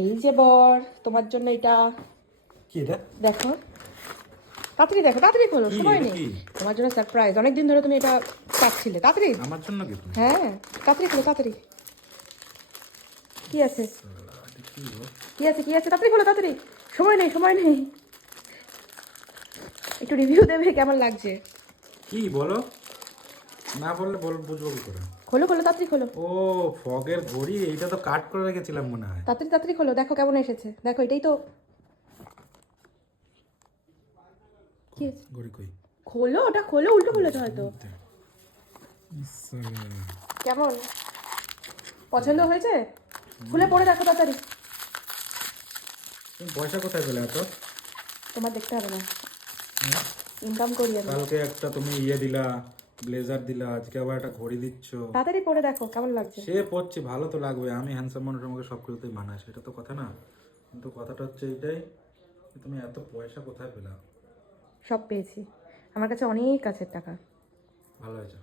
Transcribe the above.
এই যে বর, তোমার জন্য এটা। কি এটা? দেখো, তাড়াতাড়ি দেখো, তাড়াতাড়ি খোলো, কি সময় এটা নেই। কি? তোমার জন্য সারপ্রাইজ, অনেকদিন ধরে তুমি এটা চাচ্ছিলে। তাড়াতাড়ি। আমার জন্য কি তুমি? হ্যাঁ, তাড়াতাড়ি খোলো, তাড়াতাড়ি। কি আছে? কি গো? কি আছে? কি আছে? তাড়াতাড়ি খোলো, তাড়াতাড়ি। সময় নেই, সময় নেই। একটু রিভিউ দেবে কেমন লাগছে? কি বলো? না বললে বুঝবো কি করে? খোলো খোলো, তাড়াতাড়ি খোলো। ও, ফগের ঘড়ি, এইটা তো কাট করে রেখেছিলাম মনে হয়। তাড়াতাড়ি তাড়াতাড়ি খোলো, দেখো কেমন এসেছে। দেখো, এটাই তো। কি আছে? ঘড়ি কই? খোলো, ওটা খোলো, উল্টো খুলেছো হয়তো। কেমন পছন্দ হয়েছে? খুলে পড়ে দেখো তাড়াতাড়ি। তুমি পয়সা কোথায় পেলে এত? তোমার দেখতে হবে না, ইনকাম করি আমি। কালকে একটা তুমি ইয়ে দিলা, ব্লেজার দিলা, আজকে আবার একটা ঘড়ি দিচ্ছ। তাড়াতাড়ি পরে দেখো কেমন লাগছে। সে পড়ছি, ভালো তো লাগবে, আমি হ্যান্ডসাম মানুষ, আমাকে সব কিছুতেই মানায়, সেটা তো কথা না। কিন্তু কথাটা হচ্ছে এইটাই, যে তুমি এত পয়সা কোথায় পেলা? সব পেয়েছি, আমার কাছে অনেক আছে টাকা। ভালো হয়েছে।